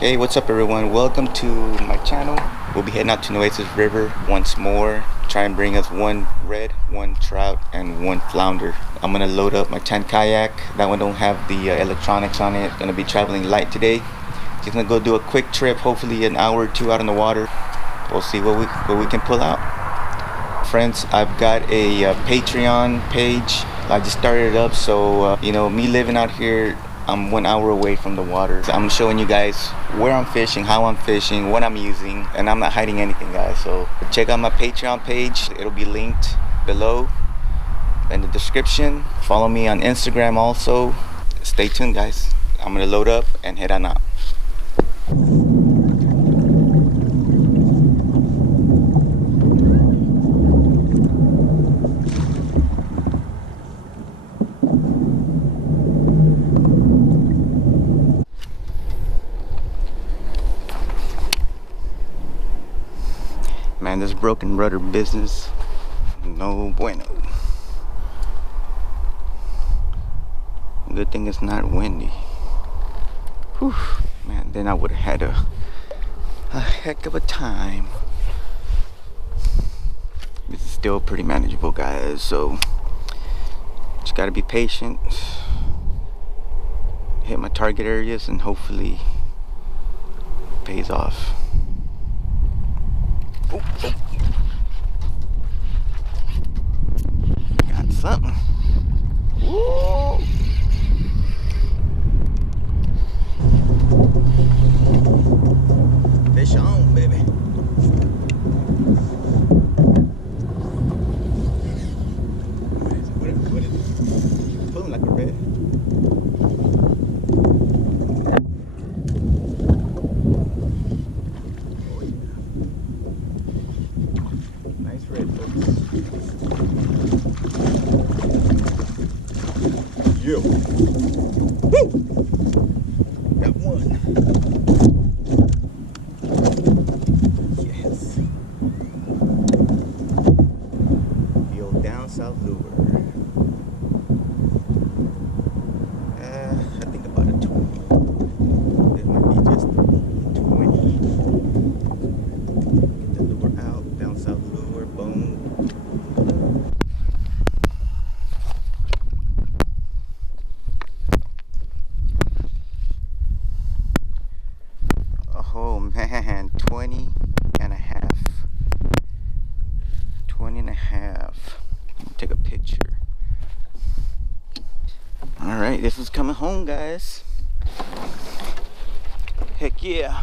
Hey, what's up everyone? Welcome to my channel. We'll be heading out to Nueces River once more. Try and bring us one red, one trout, and one flounder. I'm gonna load up my tan kayak. That one don't have the electronics on it. Gonna be traveling light today. Just gonna go do a quick trip, hopefully an hour or two out in the water. We'll see what we can pull out. Friends, I've got a Patreon page. I just started it up, so you know, me living out here, I'm 1 hour away from the water. I'm showing you guys where I'm fishing, how I'm fishing, what I'm using, and I'm not hiding anything, guys. So check out my Patreon page. It'll be linked below in the description. Follow me on Instagram also. Stay tuned, guys. I'm gonna load up and head on out. Man, this broken rudder business, no bueno. Good thing it's not windy. Whew, man, then I would have had a heck of a time. This is still pretty manageable, guys, so just gotta be patient, hit my target areas, and hopefully it pays off. Oh, oh. Got something. Woo. Fish on, baby. What is it? Pulling like a red. Yo. Woo! Got one. Yes. The old down south lure. I think about a 20. It might be just 20. Get the lure out. Down south lure. Boom. Oh man, 20 and a half. 20 and a half. Let me take a picture. Alright, this is coming home, guys. Heck yeah.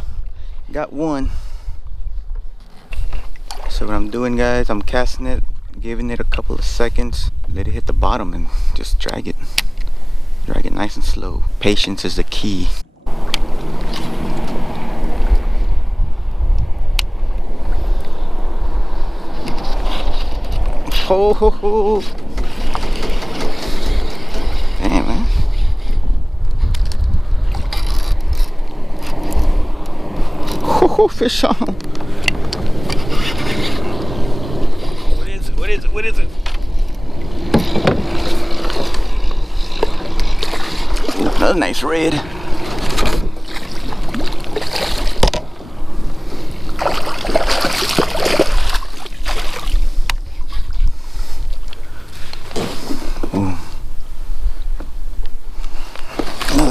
Got one. So what I'm doing, guys, I'm casting it, giving it a couple of seconds, let it hit the bottom and just drag it. Drag it nice and slow. Patience is the key. Ho ho ho! Damn, man. Ho ho, fish on! What is it? What is it? What is it? Another nice red.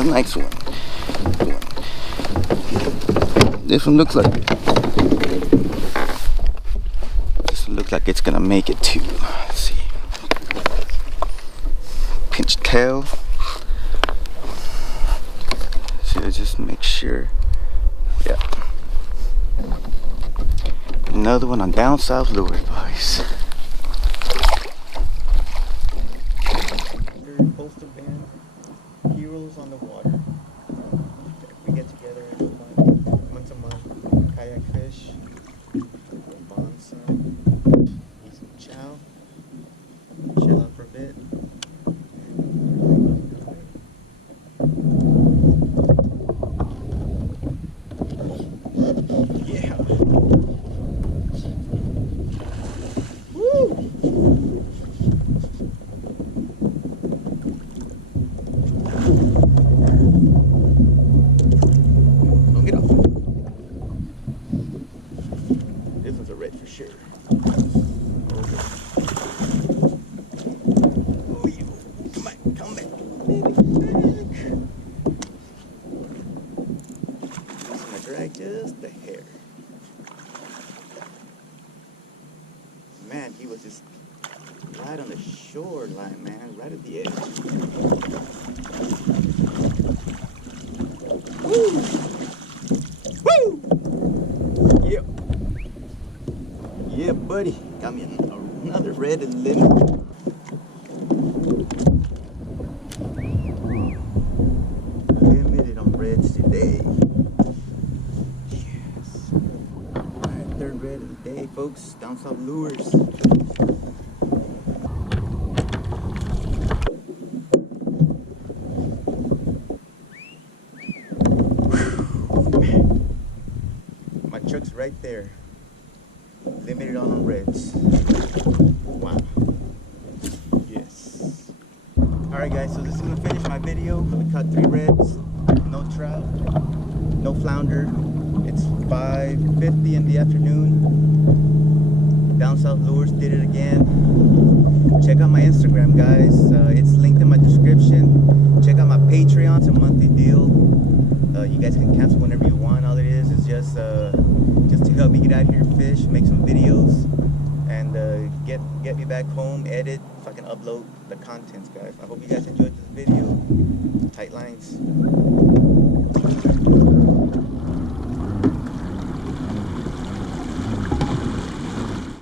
Nice one. This one looks like it's gonna make it too. Let's see. Pinch tail. So just make sure. Yeah. Another one on down south lure, boys. Poster band. Heroes on the water. We get together once a month, kayak fish, bond some, eat some chow, chill out for a bit. Yeah. right on the shoreline, man, right at the edge. Woo! Woo! Yep. Yeah, buddy. Got me another red limit. Limited on reds today. Yes. Alright, third red of the day, folks. Down south lures. My truck's right there. Limited on reds. Wow. Yes. Alright guys, so this is gonna finish my video. We caught 3 reds, no trout, no flounder. It's 5:50 in the afternoon. Down South Lures did it again. Check out my Instagram, guys. It's linked in my description. Check out my Patreon. It's a monthly deal. You guys can cancel whenever you want. All it is just to help me get out here, fish, make some videos, and get me back home, edit, fucking upload the contents, guys. I hope you guys enjoyed this video. Tight lines.